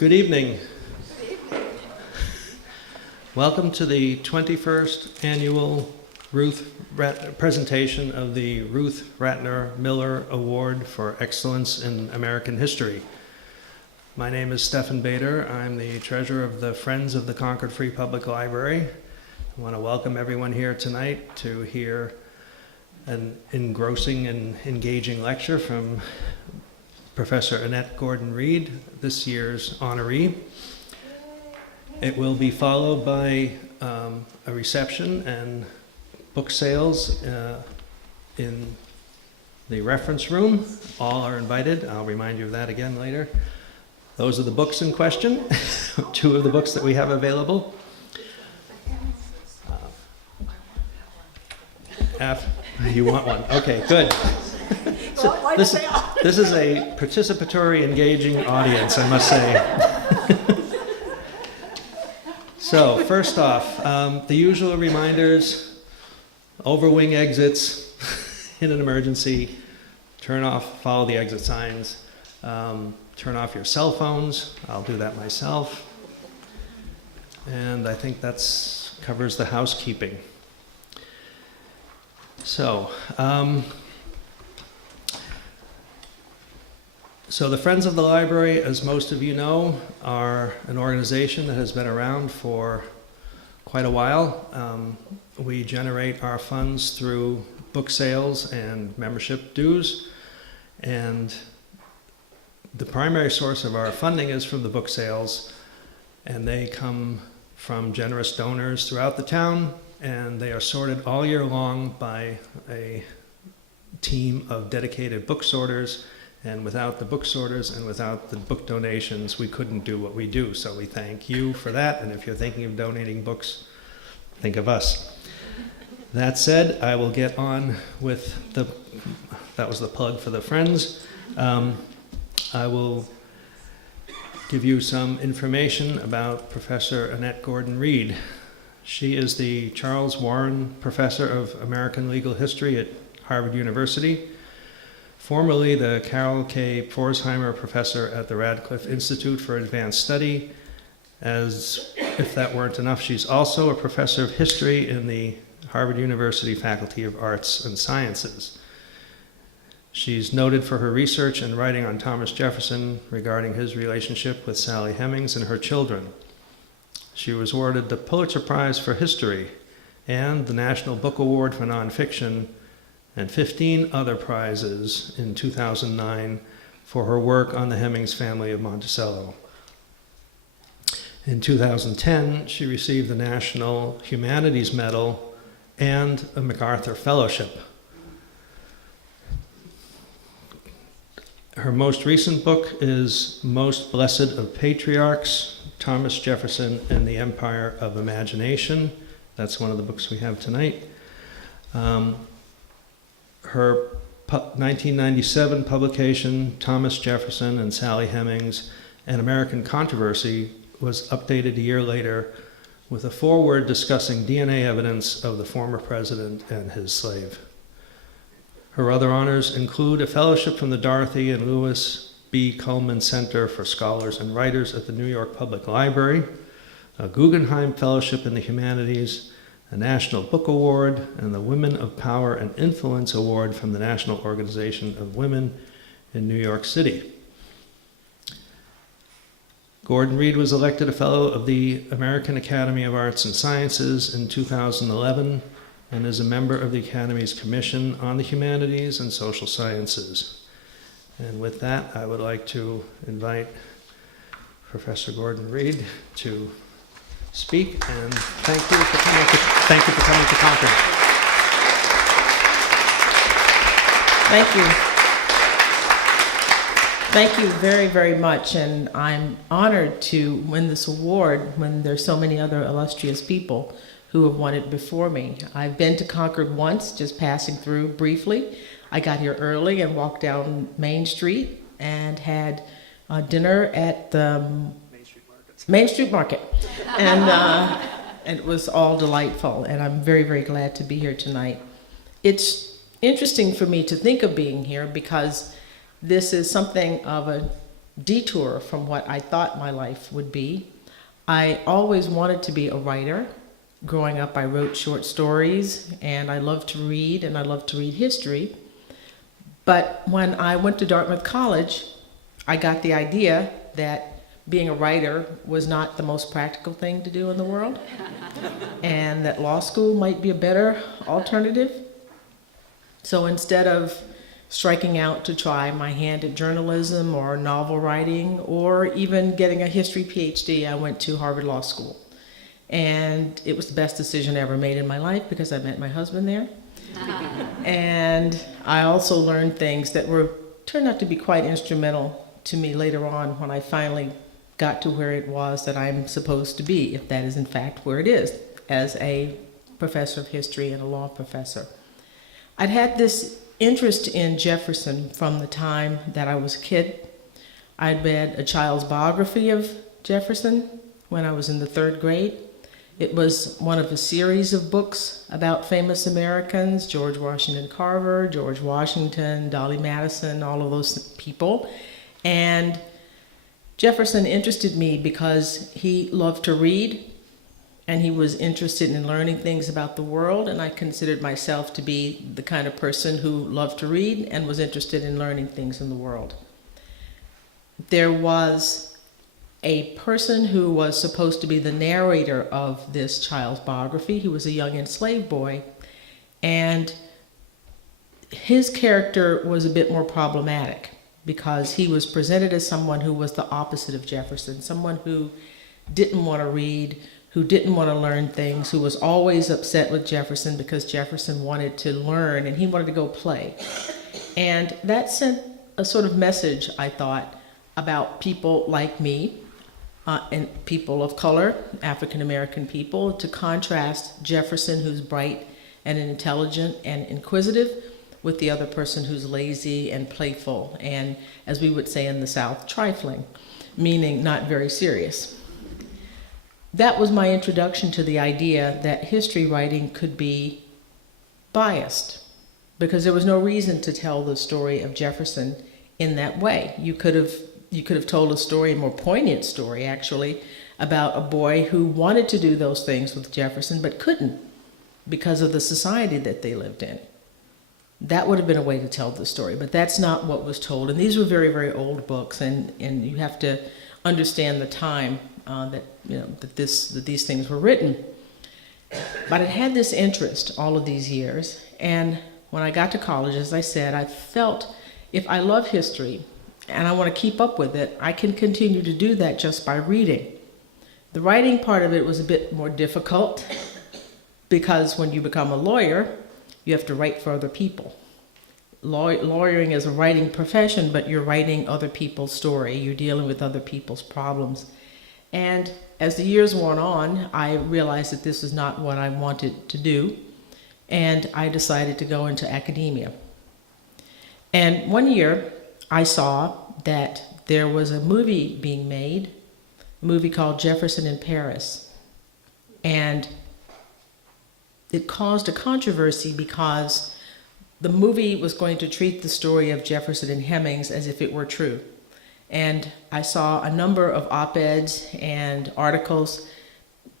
Good evening. Welcome to the 21st annual presentation of the Ruth Ratner Miller Award for Excellence in American History. My name is Stephen Bader. I'm the treasurer of the Friends of the Concord Free Public Library. I want to welcome everyone here tonight to hear an engrossing and engaging lecture from Professor Annette Gordon-Reed, this year's honoree. It will be followed by a reception and book sales in the reference room. All are invited. I'll remind you of that again later. Those are the books in question, two of the books that we have available. You want one? Okay, good. So this is a participatory, engaging audience, I must say. So, first off, the usual reminders: overwing exits in an emergency, turn off, follow the exit signs, turn off your cell phones. I'll do that myself. And I think that covers the housekeeping. So, the Friends of the Library, as most of you know, are an organization that has been around for quite a while. We generate our funds through book sales and membership dues, and the primary source of our funding is from the book sales, and they come from generous donors throughout the town, and they are sorted all year long by a team of dedicated book sorters. And without the book sorters and without the book donations, we couldn't do what we do. So we thank you for that. And if you're thinking of donating books, think of us. That said, I will get on with that was the plug for the Friends. I will give you some information about Professor Annette Gordon-Reed. She is the Charles Warren Professor of American Legal History at Harvard University, formerly the Carol K. Pforzheimer Professor at the Radcliffe Institute for Advanced Study. As if that weren't enough, she's also a professor of history in the Harvard University Faculty of Arts and Sciences. She's noted for her research and writing on Thomas Jefferson regarding his relationship with Sally Hemings and her children. She was awarded the Pulitzer Prize for History and the National Book Award for Nonfiction, and 15 other prizes in 2009 for her work on the Hemings family of Monticello. In 2010, she received the National Humanities Medal and a MacArthur Fellowship. Her most recent book is Most Blessed of Patriarchs, Thomas Jefferson and the Empire of Imagination. That's one of the books we have tonight. Her 1997 publication, Thomas Jefferson and Sally Hemings, An American Controversy, was updated a year later with a foreword discussing DNA evidence of the former president and his slave. Her other honors include a fellowship from the Dorothy and Lewis B. Cullman Center for Scholars and Writers at the New York Public Library, a Guggenheim Fellowship in the Humanities, a National Book Award, and the Women of Power and Influence Award from the National Organization of Women in New York City. Gordon-Reed was elected a Fellow of the American Academy of Arts and Sciences in 2011 and is a member of the Academy's Commission on the Humanities and Social Sciences. And with that, I would like to invite Professor Gordon-Reed to speak, and thank you for coming to Concord. Thank you. Thank you very, very much, and I'm honored to win this award when there's so many other illustrious people who have won it before me. I've been to Concord once, just passing through briefly. I got here early and walked down Main Street and had dinner at the Main Street Market. And it was all delightful, and I'm very, very glad to be here tonight. It's interesting for me to think of being here because this is something of a detour from what I thought my life would be. I always wanted to be a writer. Growing up, I wrote short stories, and I loved to read, and I loved to read history. But when I went to Dartmouth College, I got the idea that being a writer was not the most practical thing to do in the world, and that law school might be a better alternative. So instead of striking out to try my hand at journalism or novel writing or even getting a history PhD, I went to Harvard Law School. And it was the best decision I ever made in my life because I met my husband there. And I also learned things that turned out to be quite instrumental to me later on when I finally got to where it was that I'm supposed to be, if that is in fact where it is, as a professor of history and a law professor. I'd had this interest in Jefferson from the time that I was a kid. I'd read a child's biography of Jefferson when I was in the 3rd grade. It was one of a series of books about famous Americans, George Washington Carver, George Washington, Dolly Madison, all of those people. And Jefferson interested me because he loved to read, and he was interested in learning things about the world, and I considered myself to be the kind of person who loved to read and was interested in learning things in the world. There was a person who was supposed to be the narrator of this child's biography. He was a young enslaved boy, and his character was a bit more problematic because he was presented as someone who was the opposite of Jefferson, someone who didn't want to read, who didn't want to learn things, who was always upset with Jefferson because Jefferson wanted to learn and he wanted to go play. And that sent a sort of message, I thought, about people like me, and people of color, African American people, to contrast Jefferson, who's bright and intelligent and inquisitive, with the other person who's lazy and playful and, as we would say in the South, trifling, meaning not very serious. That was my introduction to the idea that history writing could be biased, because there was no reason to tell the story of Jefferson in that way. You could have told a story, a more poignant story actually, about a boy who wanted to do those things with Jefferson but couldn't because of the society that they lived in. That would have been a way to tell the story, but that's not what was told. And these were very, very old books, and you have to understand the time that these things were written. But I had this interest all of these years, and when I got to college, as I said, I felt if I love history and I want to keep up with it, I can continue to do that just by reading. The writing part of it was a bit more difficult because when you become a lawyer, you have to write for other people. Lawyering is a writing profession, but you're writing other people's story. You're dealing with other people's problems. And as the years went on, I realized that this was not what I wanted to do, and I decided to go into academia. And one year, I saw that there was a movie being made, a movie called Jefferson in Paris. And it caused a controversy because the movie was going to treat the story of Jefferson and Hemings as if it were true. And I saw a number of op-eds and articles.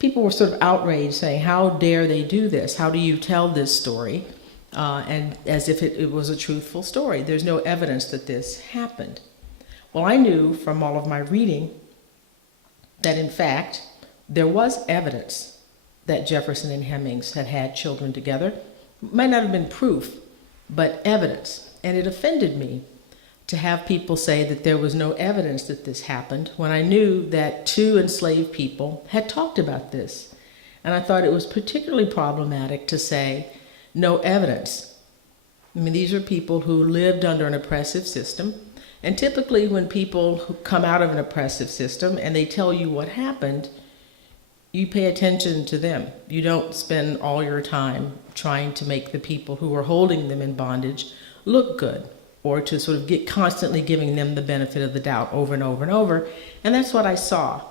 People were sort of outraged, saying, how dare they do this? How do you tell this story? And as if it was a truthful story. There's no evidence that this happened. Well, I knew from all of my reading that in fact, there was evidence that Jefferson and Hemings had had children together. It might not have been proof, but evidence. And it offended me to have people say that there was no evidence that this happened when I knew that 2 enslaved people had talked about this. And I thought it was particularly problematic to say no evidence. I mean, these are people who lived under an oppressive system. And typically when people who come out of an oppressive system and they tell you what happened, you pay attention to them. You don't spend all your time trying to make the people who are holding them in bondage look good, or to sort of constantly giving them the benefit of the doubt over and over and over. And that's what I saw.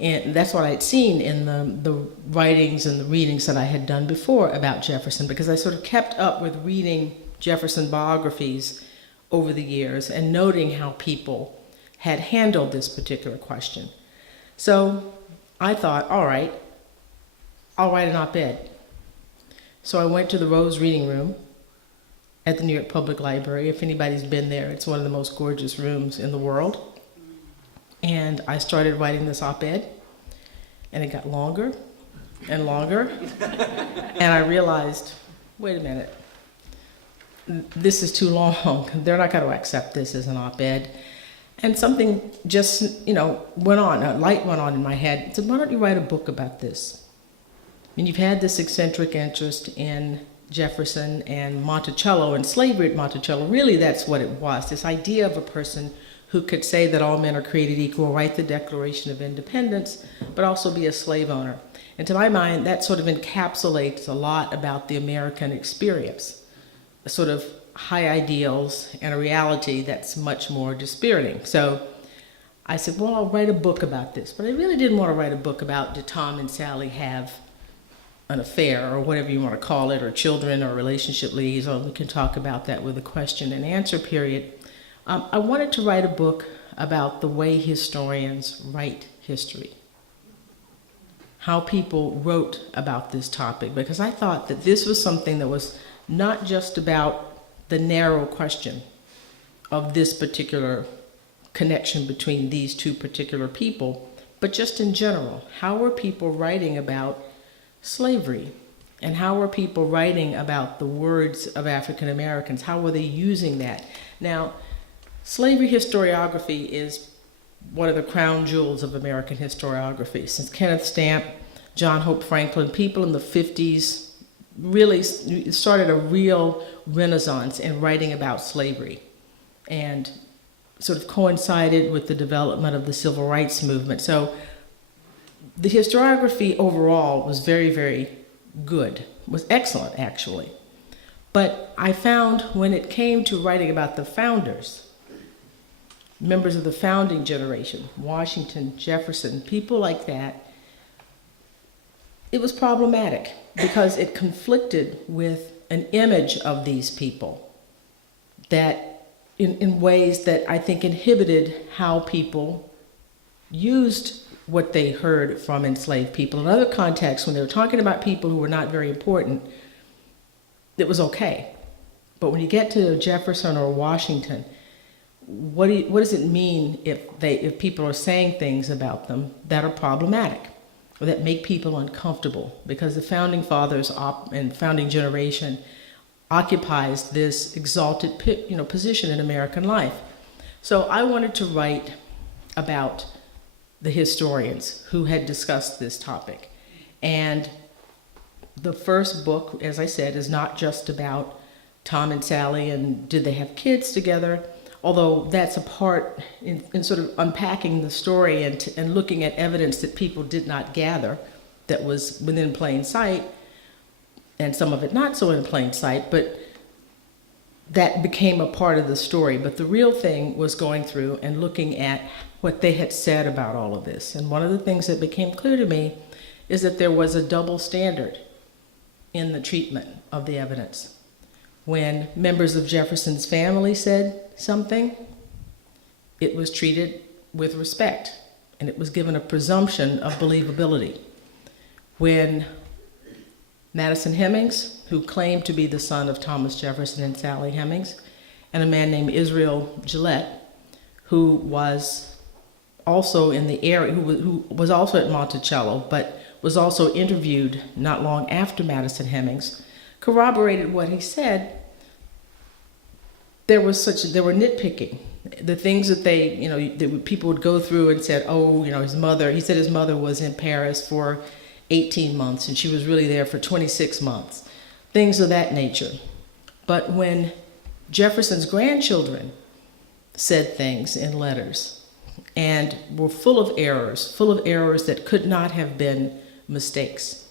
And that's what I'd seen in the writings and the readings that I had done before about Jefferson, because I sort of kept up with reading Jefferson biographies over the years and noting how people had handled this particular question. So I thought, all right, I'll write an op-ed. So I went to the Rose Reading Room at the New York Public Library. If anybody's been there, it's one of the most gorgeous rooms in the world. And I started writing this op-ed, and it got longer and longer. And I realized, wait a minute, this is too long. They're not going to accept this as an op-ed. And something just, went on, a light went on in my head. I said, why don't you write a book about this? And you've had this eccentric interest in Jefferson and Monticello and slavery at Monticello. Really, that's what it was, this idea of a person who could say that all men are created equal, write the Declaration of Independence, but also be a slave owner. And to my mind, that sort of encapsulates a lot about the American experience, a sort of high ideals and a reality that's much more dispiriting. So I said, well, I'll write a book about this. But I really didn't want to write a book about did Tom and Sally have an affair or whatever you want to call it, or children or relationship liaison. We can talk about that with a question and answer period. I wanted to write a book about the way historians write history, how people wrote about this topic, because I thought that this was something that was not just about the narrow question of this particular connection between these two particular people, but just in general. How were people writing about slavery? And how were people writing about the words of African Americans? How were they using that? Now, slavery historiography is one of the crown jewels of American historiography. Since Kenneth Stamp, John Hope Franklin, people in the 50s really started a real renaissance in writing about slavery, and sort of coincided with the development of the civil rights movement. So the historiography overall was very, very good, was excellent actually. But I found when it came to writing about the founders, members of the founding generation, Washington, Jefferson, people like that, it was problematic because it conflicted with an image of these people that in ways that I think inhibited how people used what they heard from enslaved people. In other contexts, when they were talking about people who were not very important, it was okay. But when you get to Jefferson or Washington, what does it mean if people are saying things about them that are problematic or that make people uncomfortable? Because the founding fathers and founding generation occupies this exalted position in American life. So I wanted to write about the historians who had discussed this topic. And the first book, as I said, is not just about Tom and Sally and did they have kids together, although that's a part in sort of unpacking the story and looking at evidence that people did not gather that was within plain sight, and some of it not so in plain sight, but that became a part of the story. But the real thing was going through and looking at what they had said about all of this. And one of the things that became clear to me is that there was a double standard in the treatment of the evidence. When members of Jefferson's family said something, it was treated with respect, and it was given a presumption of believability. When Madison Hemings, who claimed to be the son of Thomas Jefferson and Sally Hemings, and a man named Israel Gillette, who was also in the area, who was also at Monticello, but was also interviewed not long after Madison Hemings, corroborated what he said. There were nitpicking. The things that people would go through and said, he said his mother was in Paris for 18 months and she was really there for 26 months. Things of that nature. But when Jefferson's grandchildren said things in letters and were full of errors that could not have been mistakes.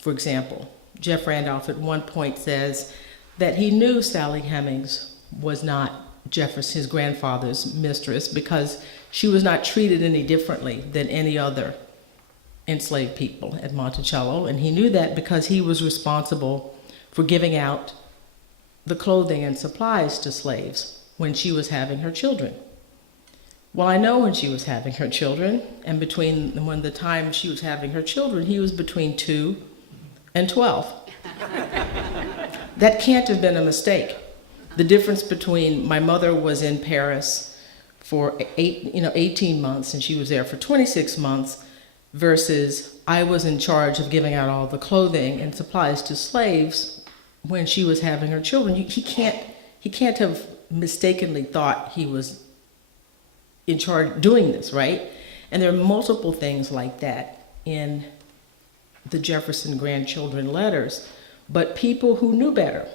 For example, Jeff Randolph at one point says that he knew Sally Hemings was not his grandfather's mistress because she was not treated any differently than any other enslaved people at Monticello, and he knew that because he was responsible for giving out the clothing and supplies to slaves when she was having her children. Well, I know when she was having her children, and when the time she was having her children, he was between 2 and 12. That can't have been a mistake. The difference between my mother was in Paris for 18 months, and she was there for 26 months, versus I was in charge of giving out all the clothing and supplies to slaves when she was having her children. He can't have mistakenly thought he was in charge doing this, right? And there are multiple things like that in the Jefferson grandchildren letters, but people who knew better,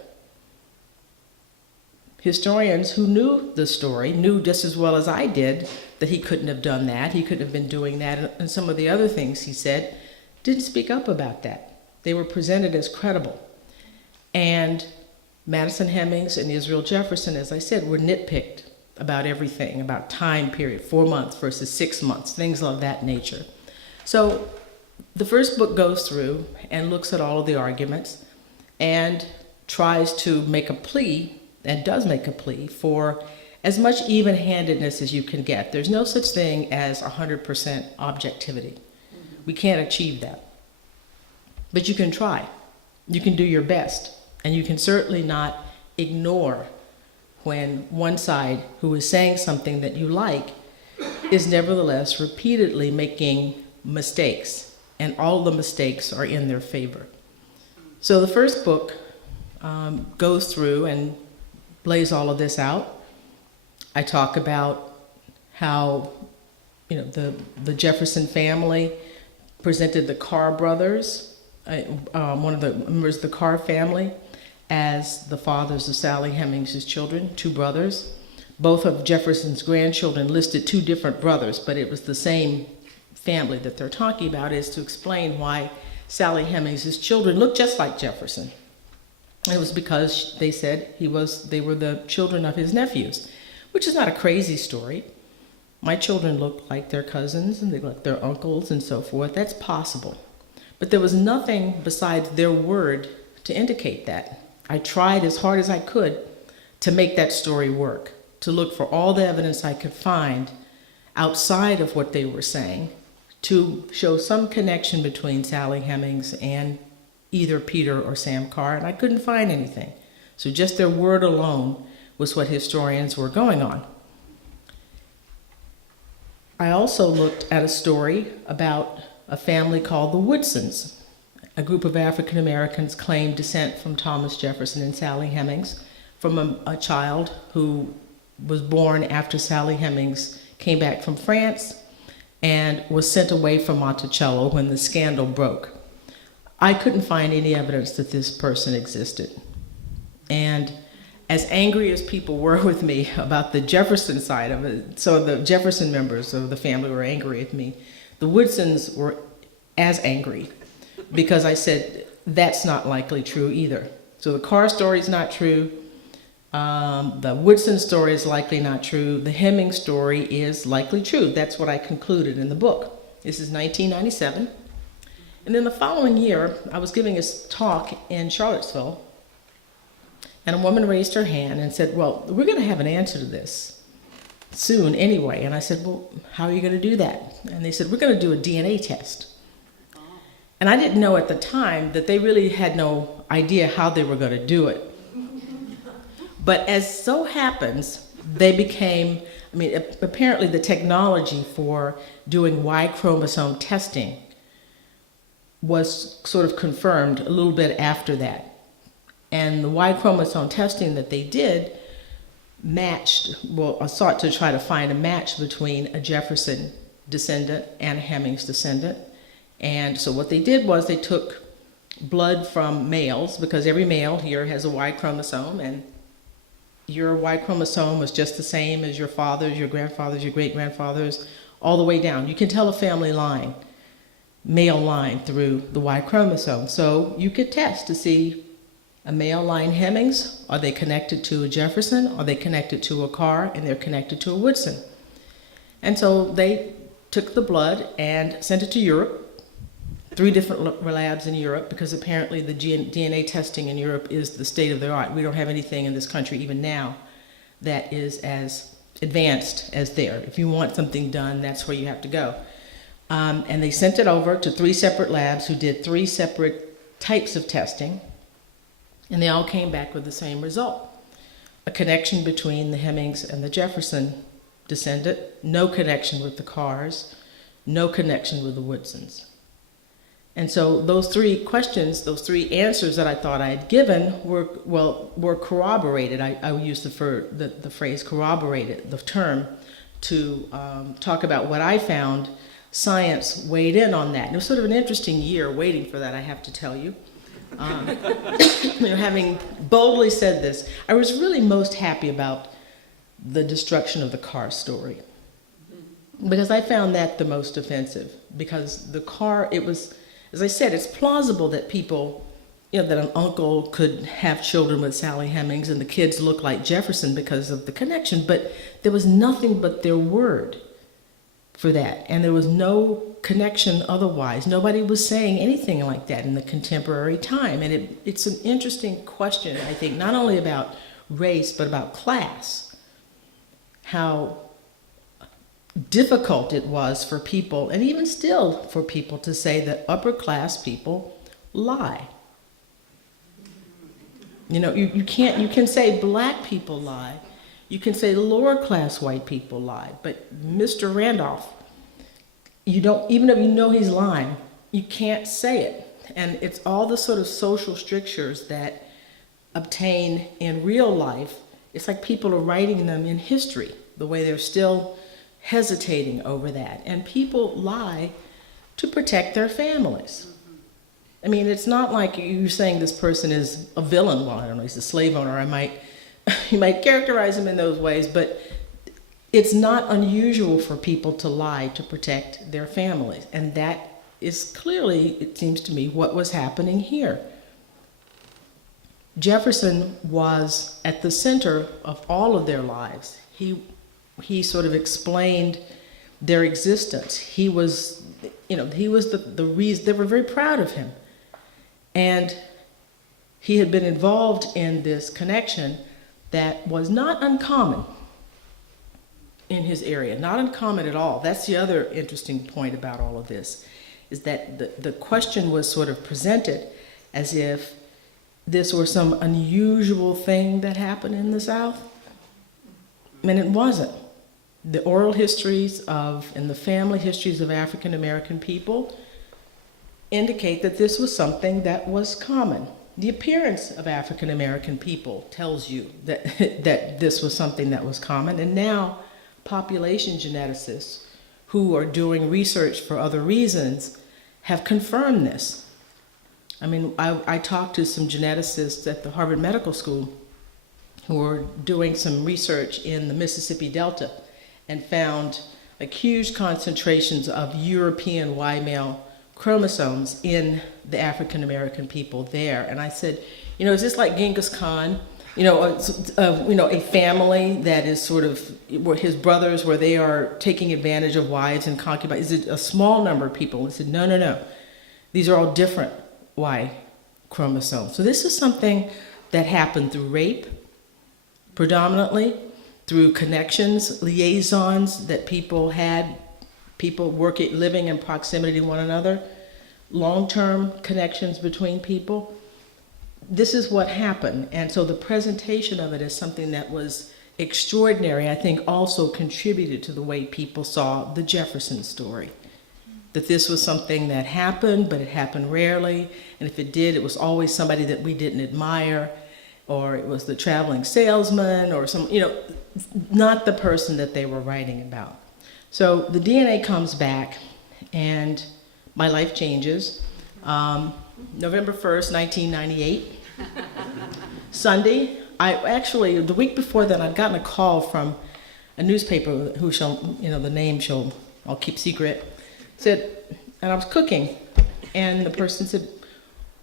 historians who knew the story, knew just as well as I did that he couldn't have done that, he couldn't have been doing that, and some of the other things he said, didn't speak up about that. They were presented as credible. And Madison Hemings and Israel Jefferson, as I said, were nitpicked about everything, about time period, 4 months versus 6 months, things of that nature. So the first book goes through and looks at all of the arguments and tries to make a plea, and does make a plea, for as much even-handedness as you can get. There's no such thing as 100% objectivity. We can't achieve that. But you can try. You can do your best. And you can certainly not ignore when one side who is saying something that you like is nevertheless repeatedly making mistakes, and all the mistakes are in their favor. So the first book goes through and lays all of this out. I talk about how the Jefferson family presented the Carr brothers, one of the members of the Carr family, as the fathers of Sally Hemings' children, 2 brothers. Both of Jefferson's grandchildren listed 2 different brothers, but it was the same family that they're talking about, is to explain why Sally Hemings' children looked just like Jefferson. And it was because they said they were the children of his nephews, which is not a crazy story. My children look like their cousins, and they look like their uncles and so forth. That's possible. But there was nothing besides their word to indicate that. I tried as hard as I could to make that story work, to look for all the evidence I could find outside of what they were saying, to show some connection between Sally Hemings and either Peter or Sam Carr, and I couldn't find anything. So just their word alone was what historians were going on. I also looked at a story about a family called the Woodsons. A group of African Americans claimed descent from Thomas Jefferson and Sally Hemings, from a child who was born after Sally Hemings came back from France and was sent away from Monticello when the scandal broke. I couldn't find any evidence that this person existed. And as angry as people were with me about the Jefferson side of it, so the Jefferson members of the family were angry at me, the Woodsons were as angry, because I said, that's not likely true either. So the Carr story is not true. The Woodson story is likely not true. The Hemings story is likely true. That's what I concluded in the book. This is 1997. And then the following year, I was giving a talk in Charlottesville, and a woman raised her hand and said, well, we're going to have an answer to this soon anyway. And I said, well, how are you going to do that? And they said, we're going to do a DNA test. And I didn't know at the time that they really had no idea how they were going to do it. But as so happens, they became, apparently the technology for doing Y chromosome testing was sort of confirmed a little bit after that. And the Y chromosome testing that they did sought to try to find a match between a Jefferson descendant and a Hemings descendant. And so what they did was they took blood from males, because every male here has a Y chromosome, and your Y chromosome was just the same as your father's, your grandfather's, your great-grandfather's, all the way down. You can tell a family line, male line, through the Y chromosome. So you could test to see a male line Hemings, are they connected to a Jefferson, are they connected to a Carr, and they're connected to a Woodson. And so they took the blood and sent it to Europe, 3 different labs in Europe, because apparently the DNA testing in Europe is the state of the art. We don't have anything in this country even now that is as advanced as there. If you want something done, that's where you have to go. And they sent it over to 3 separate labs who did 3 separate types of testing, and they all came back with the same result. A connection between the Hemings and the Jefferson descendant, no connection with the Carrs, no connection with the Woodsons. And so those 3 questions, those 3 answers that I thought I had given were corroborated. I would use the phrase corroborated, the term, to talk about what I found. Science weighed in on that. And it was sort of an interesting year waiting for that, I have to tell you. Having boldly said this, I was really most happy about the destruction of the Carr story, because I found that the most offensive. Because the Carr, it was, as I said, it's plausible that people, that an uncle could have children with Sally Hemings and the kids look like Jefferson because of the connection, but there was nothing but their word for that, and there was no connection otherwise. Nobody was saying anything like that in the contemporary time, and it's an interesting question, I think, not only about race, but about class. How difficult it was for people, and even still for people, to say that upper class people lie. You can say black people lie, you can say lower class white people lie, but Mr. Randolph, even if you know he's lying, you can't say it. And it's all the sort of social strictures that obtain in real life. It's like people are writing them in history, the way they're still hesitating over that. And people lie to protect their families. I mean, it's not like you're saying this person is a villain. Well, I don't know, he's a slave owner. You might characterize him in those ways, but it's not unusual for people to lie to protect their families. And that is clearly, it seems to me, what was happening here. Jefferson was at the center of all of their lives. He sort of explained their existence. He was the reason. They were very proud of him. And he had been involved in this connection that was not uncommon in his area, not uncommon at all. That's the other interesting point about all of this, is that the question was sort of presented as if this were some unusual thing that happened in the South. And it wasn't. The oral histories and the family histories of African American people indicate that this was something that was common. The appearance of African American people tells you that, that this was something that was common. And now population geneticists who are doing research for other reasons have confirmed this. I mean, I talked to some geneticists at the Harvard Medical School who were doing some research in the Mississippi Delta and found like huge concentrations of European Y male chromosomes in the African American people there. And I said, is this like Genghis Khan? A family that is sort of where his brothers, where they are taking advantage of wives and concubines. Is it a small number of people? And I said, no. These are all different Y chromosomes. So this is something that happened through rape, predominantly, through connections, liaisons that people had, people living in proximity to one another, long-term connections between people. This is what happened. And so the presentation of it as something that was extraordinary, I think also contributed to the way people saw the Jefferson story. That this was something that happened, but it happened rarely. And if it did, it was always somebody that we didn't admire, or it was the traveling salesman, or not the person that they were writing about. So the DNA comes back, and my life changes. November 1st, 1998, Sunday. The week before that, I'd gotten a call from a newspaper who the name I'll keep secret, and I was cooking, and the person said,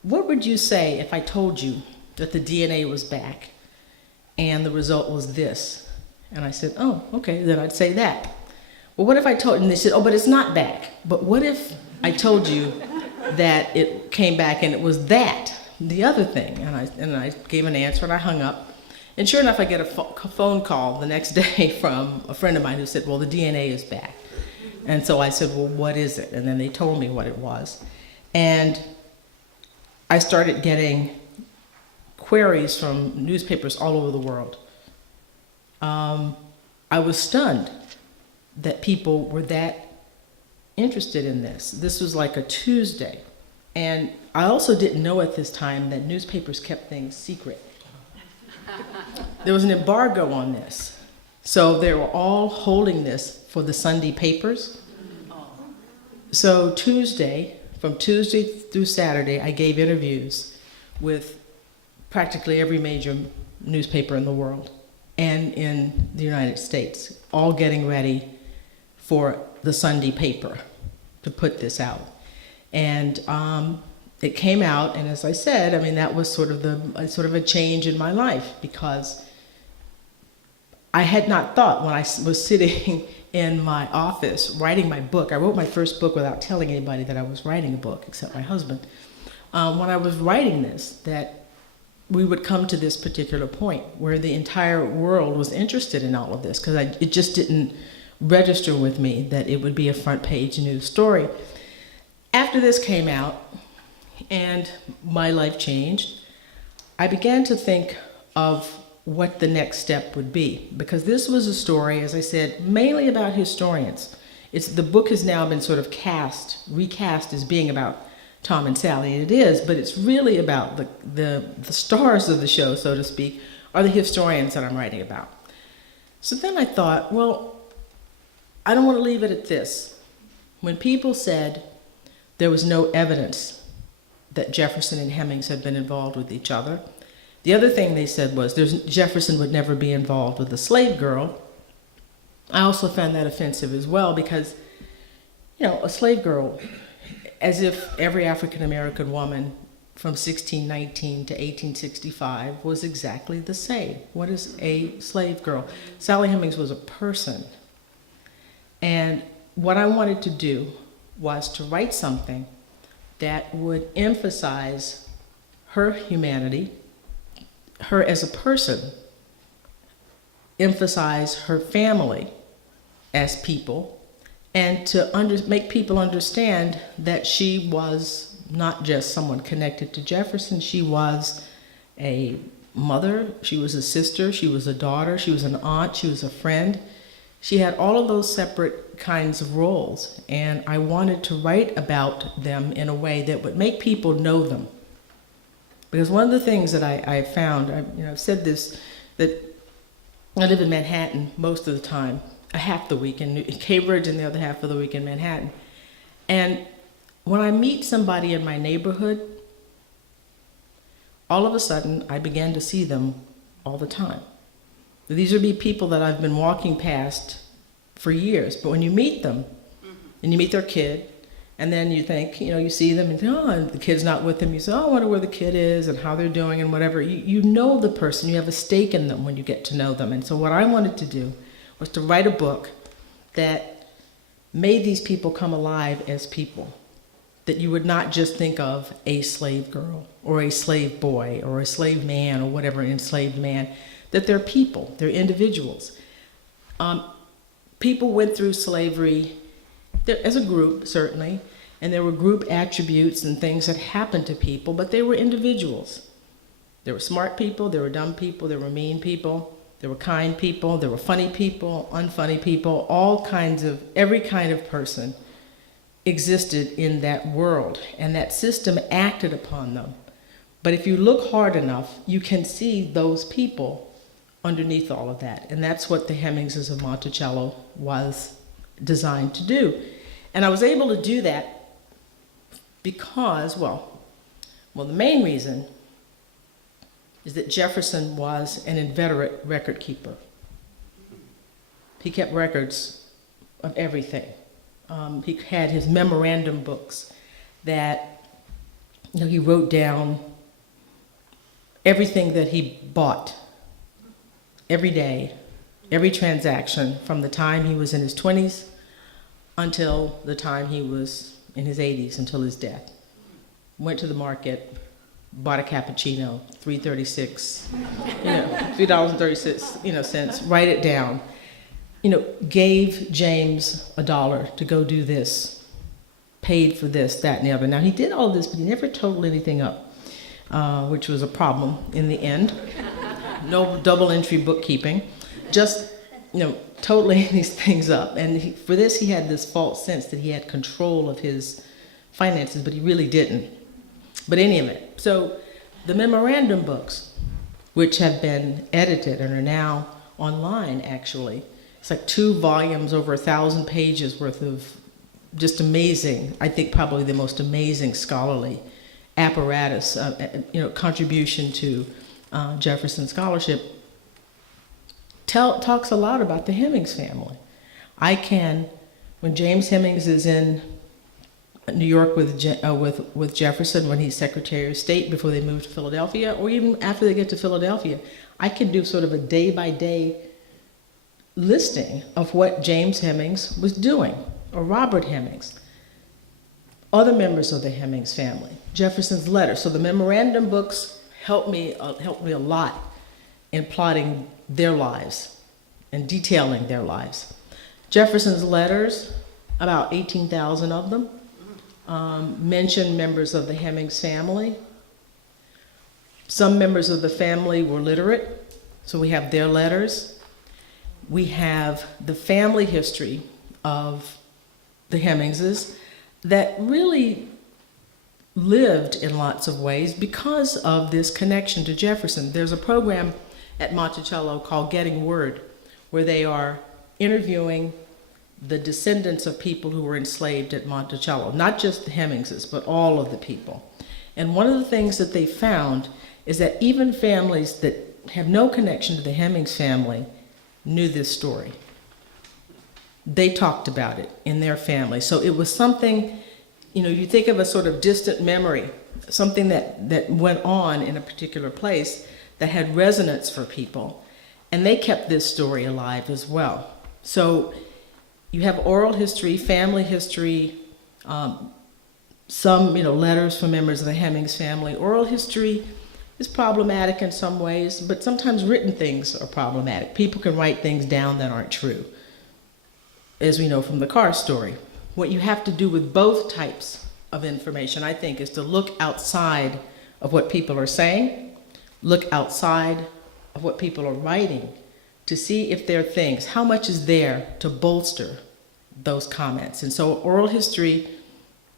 "What would you say if I told you that the DNA was back and the result was this?" And I said, "Oh, okay, then I'd say that." Well, what if I told, and they said, "Oh, but it's not back. But what if I told you that it came back and it was that, the other thing?" And I gave an answer, and I hung up. And sure enough, I get a phone call the next day from a friend of mine who said, well, the DNA is back. And so I said, well, what is it? And then they told me what it was. And I started getting queries from newspapers all over the world. I was stunned that people were that interested in this. This was like a Tuesday. And I also didn't know at this time that newspapers kept things secret. There was an embargo on this. So they were all holding this for the Sunday papers. So from Tuesday through Saturday, I gave interviews with practically every major newspaper in the world and in the United States, all getting ready for the Sunday paper to put this out. And it came out, and as I said, I mean, that was sort of a change in my life, because I had not thought, when I was sitting in my office writing my book, I wrote my first book without telling anybody that I was writing a book, except my husband. When I was writing this, that we would come to this particular point where the entire world was interested in all of this, because it just didn't register with me that it would be a front page news story. After this came out and my life changed, I began to think of what the next step would be, because this was a story, as I said, mainly about historians. The book has now been sort of recast as being about Tom and Sally, and it is, but it's really about the stars of the show, so to speak, are the historians that I'm writing about. So then I thought, well, I don't want to leave it at this. When people said there was no evidence that Jefferson and Hemings had been involved with each other, the other thing they said was Jefferson would never be involved with a slave girl. I also found that offensive as well, because, a slave girl, as if every African-American woman from 1619 to 1865 was exactly the same. What is a slave girl? Sally Hemings was a person. And what I wanted to do was to write something that would emphasize her humanity, her as a person, emphasize her family as people, and to make people understand that she was not just someone connected to Jefferson. She was a mother, she was a sister, she was a daughter, she was an aunt, she was a friend. She had all of those separate kinds of roles, and I wanted to write about them in a way that would make people know them. Because one of the things that I found, I've said this, that I live in Manhattan most of the time, half the week in Cambridge and the other half of the week in Manhattan. And when I meet somebody in my neighborhood, all of a sudden I began to see them all the time. These would be people that I've been walking past for years, but when you meet them, and you meet their kid, and then you think, you see them and think, oh, and the kid's not with them. You say, oh, I wonder where the kid is and how they're doing and whatever. You know the person. You have a stake in them when you get to know them. And so what I wanted to do was to write a book that made these people come alive as people, that you would not just think of a slave girl or a slave boy or a slave man or whatever, an enslaved man, that they're people, they're individuals. People went through slavery as a group, certainly, and there were group attributes and things that happened to people, but they were individuals. There were smart people, there were dumb people, there were mean people, there were kind people, there were funny people, unfunny people, every kind of person existed in that world, and that system acted upon them. But if you look hard enough, you can see those people underneath all of that, and that's what the Hemingses of Monticello was designed to do. And I was able to do that because, well, the main reason is that Jefferson was an inveterate record keeper. He kept records of everything. He had his memorandum books that he wrote down everything that he bought every day, every transaction, from the time he was in his 20s until the time he was in his 80s, until his death. Went to the market, bought a cappuccino, $3.36, $3.36, cents, write it down. Gave James $1 to go do this, paid for this, that, and the other. Now, he did all this, but he never totaled anything up, which was a problem in the end. No double entry bookkeeping, just, totaling these things up. And for this, he had this false sense that he had control of his finances, but he really didn't. But any of it. So the memorandum books, which have been edited and are now online, actually, it's like 2 volumes, over 1,000 pages worth of just amazing, I think probably the most amazing scholarly apparatus, contribution to Jefferson scholarship, talks a lot about the Hemings family. When James Hemings is in New York with Jefferson, when he's Secretary of State before they move to Philadelphia, or even after they get to Philadelphia, I can do sort of a day-by-day listing of what James Hemings was doing, or Robert Hemings, other members of the Hemings family, Jefferson's letters. So the memorandum books helped me a lot in plotting their lives and detailing their lives. Jefferson's letters, about 18,000 of them, mention members of the Hemings family. Some members of the family were literate, so we have their letters. We have the family history of the Hemingses that really lived in lots of ways because of this connection to Jefferson. There's a program at Monticello called Getting Word, where they are interviewing the descendants of people who were enslaved at Monticello, not just the Hemingses, but all of the people. And one of the things that they found is that even families that have no connection to the Hemings family knew this story. They talked about it in their family. So it was something, you think of a sort of distant memory, something that went on in a particular place that had resonance for people. And they kept this story alive as well. So you have oral history, family history, some letters from members of the Hemings family. Oral history is problematic in some ways, but sometimes written things are problematic. People can write things down that aren't true, as we know from the Carr story. What you have to do with both types of information, I think, is to look outside of what people are saying, look outside of what people are writing, to see if there are things, how much is there to bolster those comments. And so oral history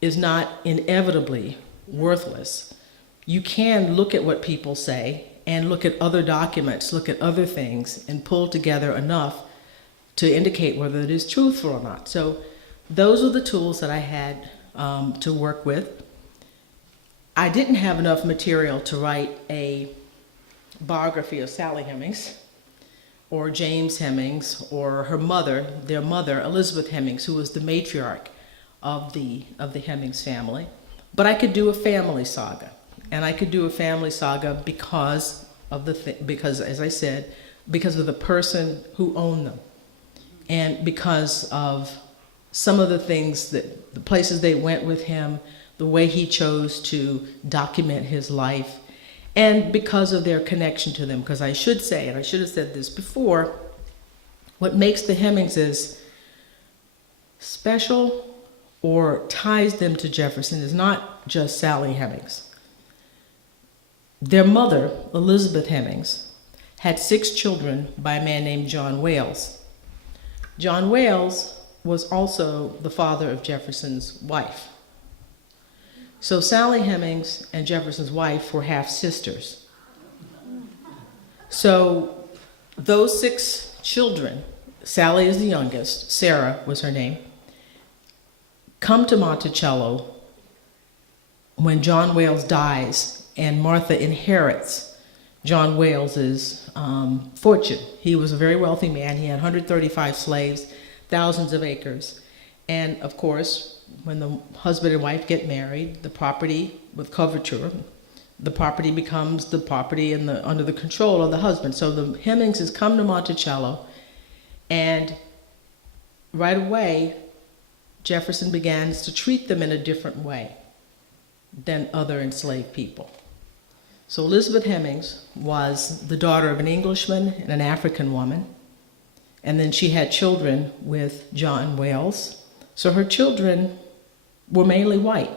is not inevitably worthless. You can look at what people say and look at other documents, look at other things, and pull together enough to indicate whether it is truthful or not. So those are the tools that I had to work with. I didn't have enough material to write a biography of Sally Hemings, or James Hemings, or her mother, their mother, Elizabeth Hemings, who was the matriarch of the Hemings family. But I could do a family saga, and I could do a family saga because of as I said, because of the person who owned them, and because of some of the things the places they went with him, the way he chose to document his life, and because of their connection to them. Because I should say, and I should have said this before, what makes the Hemingses special or ties them to Jefferson is not just Sally Hemings. Their mother, Elizabeth Hemings, had 6 children by a man named John Wales. John Wales was also the father of Jefferson's wife. So Sally Hemings and Jefferson's wife were half sisters. So those 6 children, Sally is the youngest, Sarah was her name, come to Monticello when John Wales dies and Martha inherits John Wales's fortune. He was a very wealthy man. He had 135 slaves, thousands of acres. And of course, when the husband and wife get married, the property with coverture, the property becomes the property under the control of the husband. So the Hemingses come to Monticello, and right away, Jefferson begins to treat them in a different way than other enslaved people. So Elizabeth Hemings was the daughter of an Englishman and an African woman. And then she had children with John Wales. So her children were mainly white.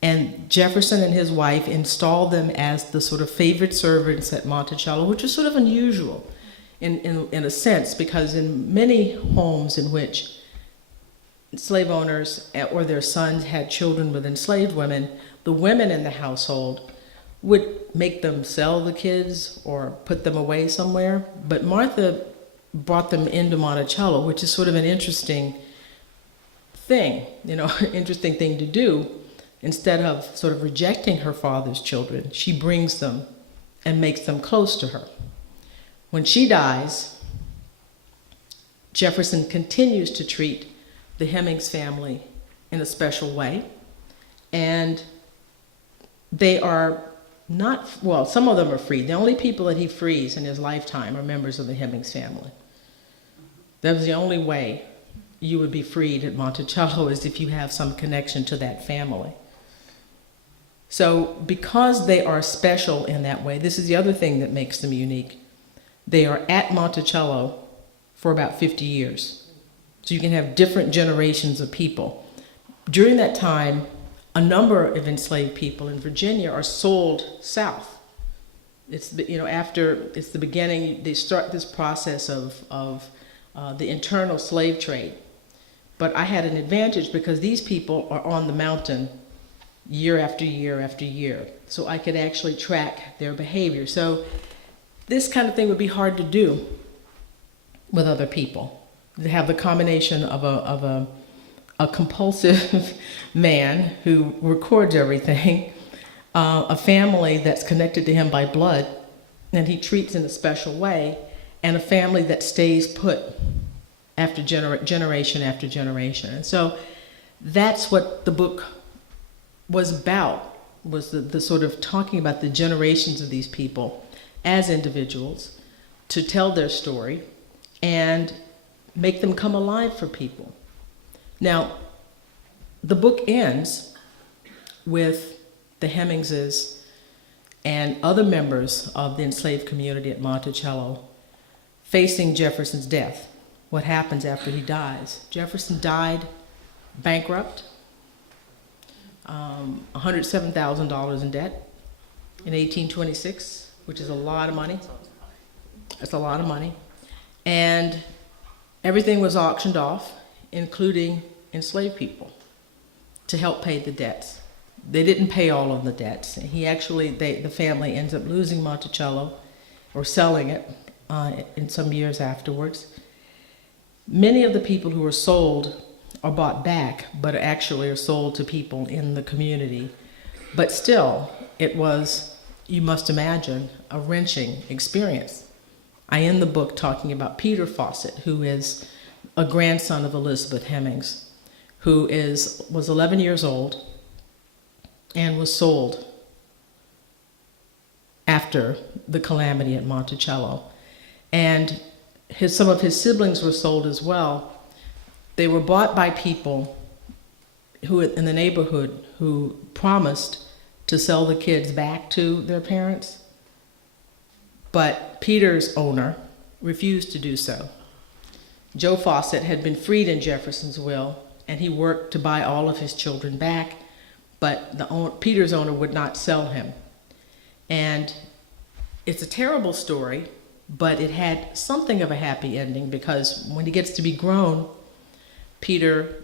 And Jefferson and his wife installed them as the sort of favorite servants at Monticello, which was sort of unusual in a sense, because in many homes in which slave owners or their sons had children with enslaved women, the women in the household would make them sell the kids or put them away somewhere. But Martha brought them into Monticello, which is sort of an interesting thing, interesting thing to do. Instead of sort of rejecting her father's children, she brings them and makes them close to her. When she dies, Jefferson continues to treat the Hemings family in a special way. And they are not, well, some of them are freed. The only people that he frees in his lifetime are members of the Hemings family. That was the only way you would be freed at Monticello, is if you have some connection to that family. So because they are special in that way, this is the other thing that makes them unique. They are at Monticello for about 50 years. So you can have different generations of people. During that time, a number of enslaved people in Virginia are sold south. It's the beginning. They start this process of the internal slave trade. But I had an advantage because these people are on the mountain year after year after year. So I could actually track their behavior. So this kind of thing would be hard to do with other people. To have the combination of a compulsive man who records everything, a family that's connected to him by blood, and he treats in a special way, and a family that stays put after generation after generation. And so that's what the book was about, was the sort of talking about the generations of these people as individuals, to tell their story and make them come alive for people. Now, the book ends with the Hemingses and other members of the enslaved community at Monticello facing Jefferson's death. What happens after he dies? Jefferson died bankrupt, $107,000 in debt in 1826, which is a lot of money. That's a lot of money. And everything was auctioned off, including enslaved people, to help pay the debts. They didn't pay all of the debts. The family ends up losing Monticello or selling it in some years afterwards. Many of the people who were sold are bought back, but actually are sold to people in the community. But still, it was, you must imagine, a wrenching experience. I end the book talking about Peter Fossett, who is a grandson of Elizabeth Hemings, who was 11 years old and was sold after the calamity at Monticello. And some of his siblings were sold as well. They were bought by people who in the neighborhood who promised to sell the kids back to their parents. But Peter's owner refused to do so. Joe Fossett had been freed in Jefferson's will, and he worked to buy all of his children back, but Peter's owner would not sell him. And it's a terrible story, but it had something of a happy ending, because when he gets to be grown, Peter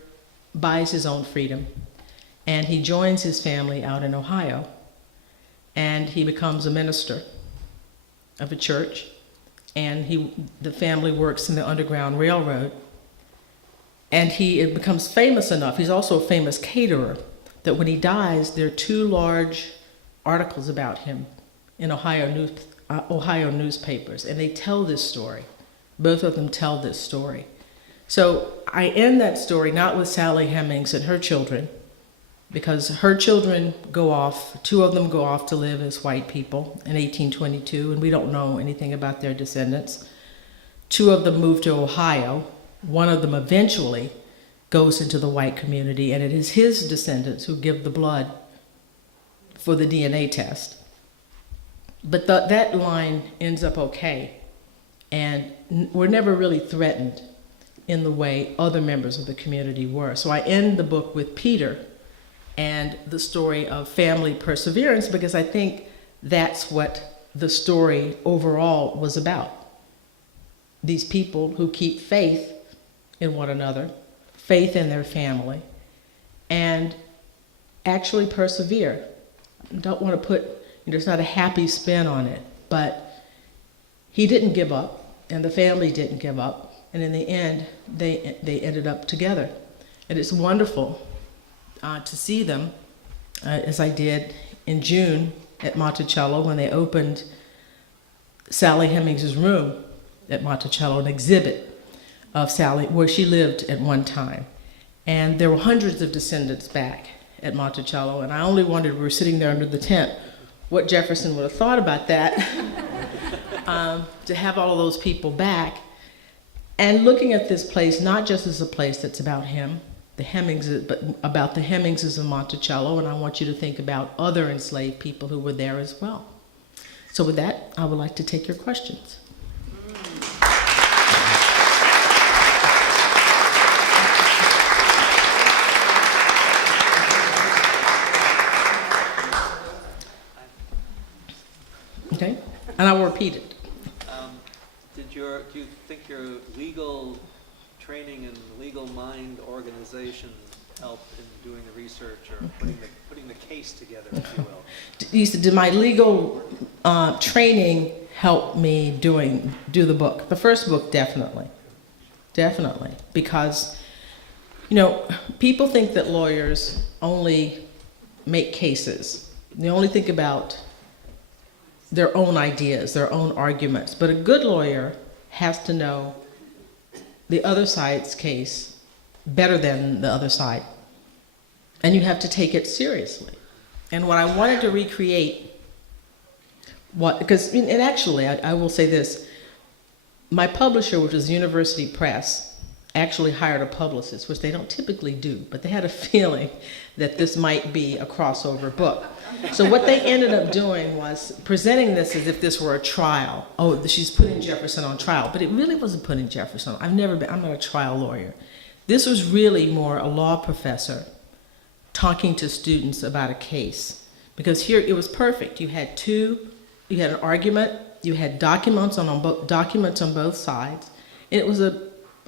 buys his own freedom, and he joins his family out in Ohio, and he becomes a minister of a church, and the family works in the Underground Railroad, and it becomes famous enough. He's also a famous caterer, that when he dies, there are 2 large articles about him in Ohio newspapers, and they tell this story. Both of them tell this story. So I end that story not with Sally Hemings and her children, because her children go off, 2 of them go off to live as white people in 1822, and we don't know anything about their descendants. 2 of them moved to Ohio. One of them eventually goes into the white community, and it is his descendants who give the blood for the DNA test. But that line ends up okay. And we're never really threatened in the way other members of the community were. So I end the book with Peter and the story of family perseverance, because I think that's what the story overall was about. These people who keep faith in one another, faith in their family, and actually persevere. Don't want to put, there's not a happy spin on it, but he didn't give up, and the family didn't give up, and in the end, they ended up together. And it's wonderful to see them, as I did in June at Monticello when they opened Sally Hemings' room at Monticello, an exhibit of Sally, where she lived at one time. And there were hundreds of descendants back at Monticello, and I only wondered, we were sitting there under the tent, what Jefferson would have thought about that, to have all of those people back. And looking at this place, not just as a place that's about him, the Hemings, but about the Hemingses of Monticello, and I want you to think about other enslaved people who were there as well. So with that, I would like to take your questions. Okay, and I will repeat it. Do you think your legal training and legal mind organization helped in doing the research or putting the case together, if you will? You said, did my legal training help me do the book? The first book, definitely, because people think that lawyers only make cases. They only think about their own ideas, their own arguments. But a good lawyer has to know the other side's case better than the other side. And you have to take it seriously. And what I wanted to recreate, and actually, I will say this, my publisher, which was University Press, actually hired a publicist, which they don't typically do, but they had a feeling that this might be a crossover book. So what they ended up doing was presenting this as if this were a trial. Oh, she's putting Jefferson on trial, but it really wasn't putting Jefferson on. I'm not a trial lawyer. This was really more a law professor talking to students about a case. Because here it was perfect. You had an argument, you had documents on both sides. And it was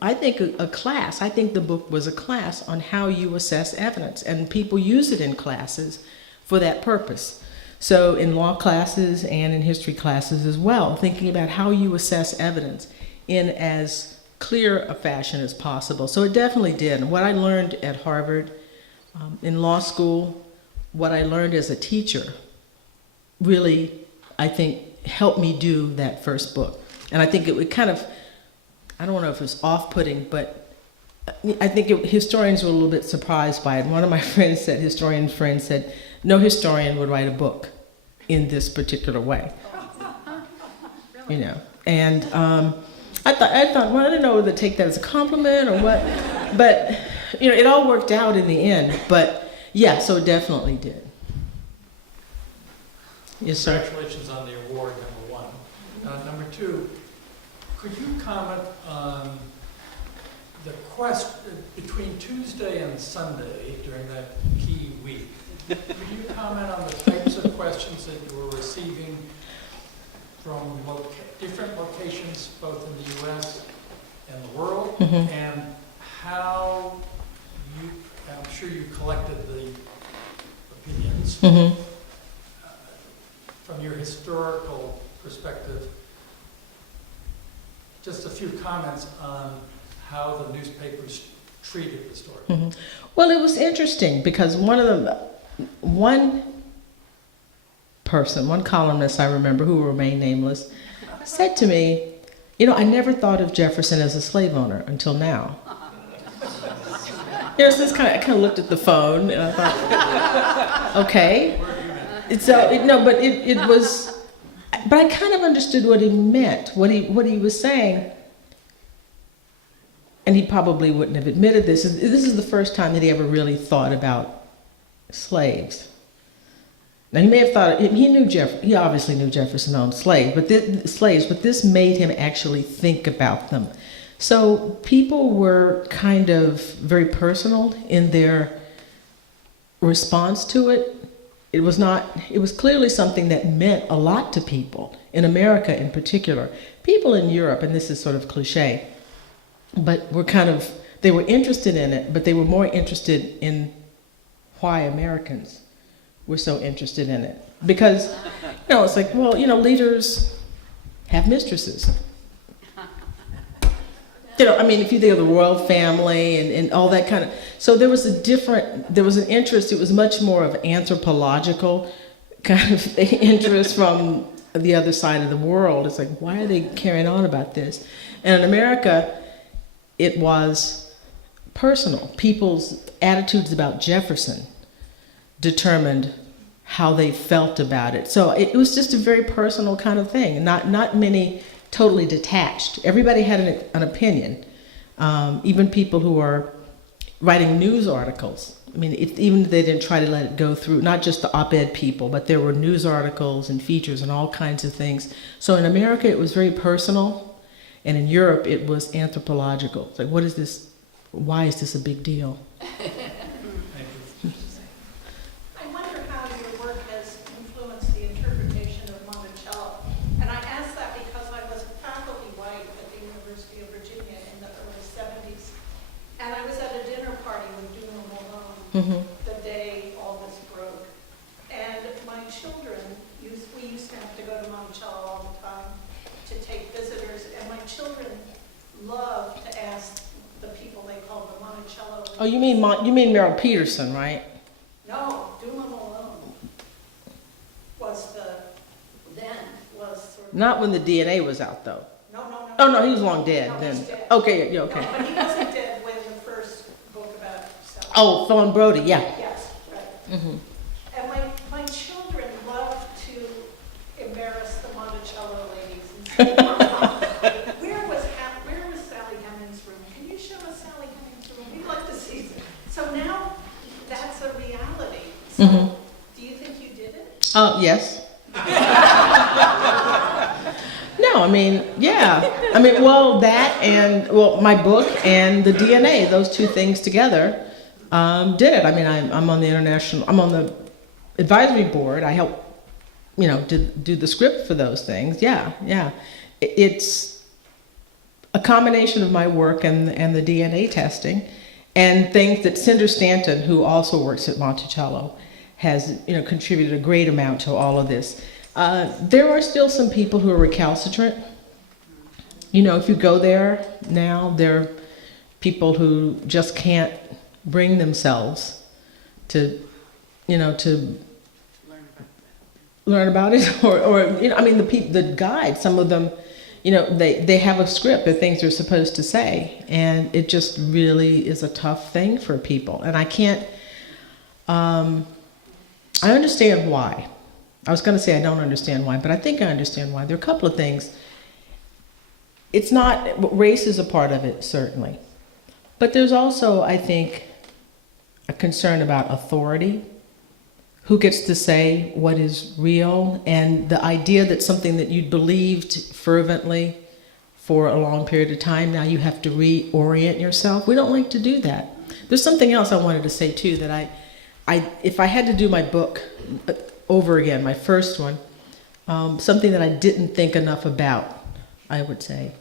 I think a class. I think the book was a class on how you assess evidence, and people use it in classes for that purpose. So in law classes and in history classes as well, thinking about how you assess evidence in as clear a fashion as possible. So it definitely did. What I learned at Harvard, in law school, what I learned as a teacher, really, I think, helped me do that first book. And I think it would kind of, I don't know if it was off-putting, but I think historians were a little bit surprised by it. One of my historian friends said, no historian would write a book in this particular way. And I thought, well, I didn't know whether to take that as a compliment or what, but it all worked out in the end. But yeah, so it definitely did. Yes, sir. Congratulations on the award, number one. Number two, could you comment on the quest between Tuesday and Sunday during that key week? Could you comment on the types of questions that you were receiving from different locations, both in the U.S. and the world, Mm-hmm. and how I'm sure you collected the opinions Mm-hmm. From your historical perspective. Just a few comments on how the newspapers treated the story. Mm-hmm. Well, it was interesting because one columnist I remember, who will remain nameless, said to me, I never thought of Jefferson as a slave owner until now. So I kind of looked at the phone and I thought, okay. But I kind of understood what he meant, what he was saying. And he probably wouldn't have admitted this. This is the first time that he ever really thought about slaves. Now he may have thought he obviously knew Jefferson owned slaves, but this made him actually think about them. So people were kind of very personal in their response to it. It was clearly something that meant a lot to people, in America in particular. People in Europe, and this is sort of cliche, but they were interested in it, but they were more interested in why Americans were so interested in it. Because, it's like, well, leaders have mistresses. If you think of the royal family and all that kind of, so there was an interest, it was much more of anthropological kind of interest from the other side of the world. It's like, why are they carrying on about this? And in America, it was personal. People's attitudes about Jefferson determined how they felt about it. So it was just a very personal kind of thing. Not many totally detached. Everybody had an opinion. Even people who are writing news articles. Even if they didn't try to let it go through, not just the op-ed people, but there were news articles and features and all kinds of things. So in America, it was very personal, and in Europe, it was anthropological. It's like, what is this? Why is this a big deal? I wonder how your work has influenced the interpretation of Monticello. And I ask that because I was faculty white at the University of Virginia in the early 70s. And I was at a dinner party with Duma Malone the day all this broke. And my children, we used to have to go to Monticello all the time to take visitors. And my children loved to ask the people they called the Monticello. Oh, you mean Merrill Peterson, right? No, Duma Malone was sort of. Not when the DNA was out, though. No. Oh no, he was long dead No, then. he's dead. Okay, yeah, okay. No, but he wasn't dead when the first book about selling. Oh, Philip Brody, yeah. Yes, right. Hmm. And my children love to embarrass the Monticello ladies and say, where was Sally Hemings' room? Can you show us Sally Hemings' room? We'd like to see it. So now that's a reality. So do you think you did it? Yes. No, yeah. That and, my book and the DNA, those two things together, did it. I'm on the advisory board. I help, do the script for those things. Yeah. It's a combination of my work and the DNA testing and things that Cinder Stanton, who also works at Monticello, has, contributed a great amount to all of this. There are still some people who are recalcitrant. If you go there now, there are people who just can't bring themselves to, to learn about it, or the guide. Some of them, they have a script, the things they're supposed to say, and it just really is a tough thing for people. And I can't. I understand why. I was going to say I don't understand why, but I think I understand why. There are a couple of things. It's not, race is a part of it, certainly. But there's also, I think, a concern about authority. Who gets to say what is real? And the idea that something that you believed fervently for a long period of time, now you have to reorient yourself. We don't like to do that. There's something else I wanted to say, too, that if I had to do my book over again, my first one, something that I didn't think enough about, I would say,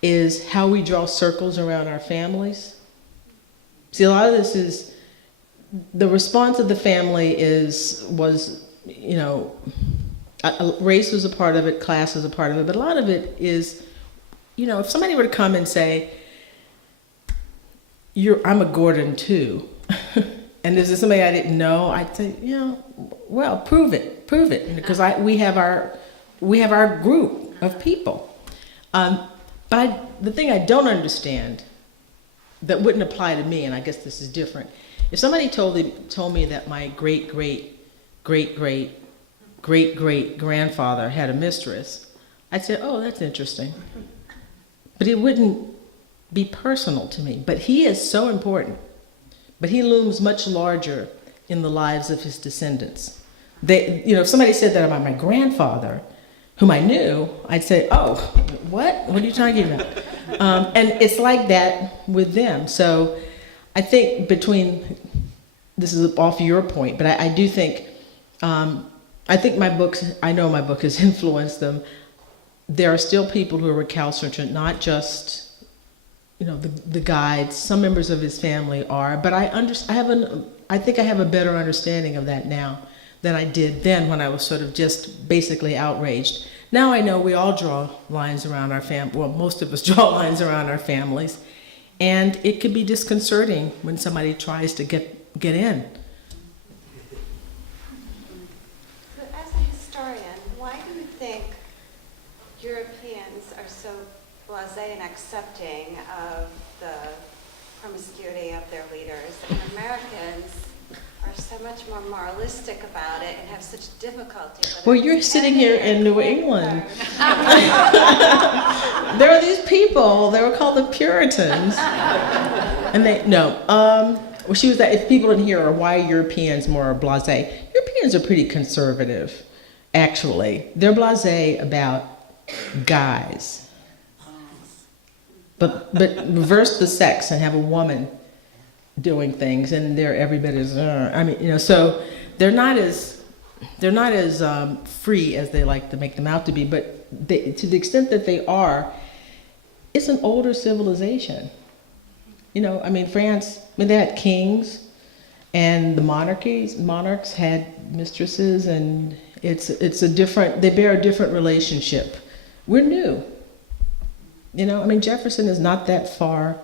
is how we draw circles around our families. See, a lot of this is, the response of the family was, race was a part of it, class was a part of it, but a lot of it is, if somebody were to come and say, I'm a Gordon too, and this is somebody I didn't know, I'd say, well, prove it, because we have our group of people. But the thing I don't understand that wouldn't apply to me, and I guess this is different, if somebody told me that my great grandfather had a mistress, I'd say, oh, that's interesting. But it wouldn't be personal to me. But he is so important. But he looms much larger in the lives of his descendants if somebody said that about my grandfather, whom I knew, I'd say, "Oh, what? What are you talking about?" And it's like that with them. So I think this is off your point, but I do think, I think I know my book has influenced them. There are still people who are recalcitrant, not just, the guides. Some members of his family are, but I think I have a better understanding of that now than I did then when I was sort of just basically outraged. Now I know we all draw lines around our well, most of us draw lines around our families, and it can be disconcerting when somebody tries to get in. So as a historian, why do you think Europeans are so blasé and accepting of the promiscuity of their leaders, and Americans are so much more moralistic about it and have such difficulty with it? Well, you're sitting here in New England. There are these people, they were called the Puritans. And well, she was that, if people in here are why Europeans more blasé. Europeans are pretty conservative, actually. They're blasé about guys. But reverse the sex and have a woman doing things, and they're every bit as so they're not as free as they like to make them out to be, but to the extent that they are, it's an older civilization. France, they had kings, and the monarchs had mistresses, and they bear a different relationship. We're new. Jefferson is not that far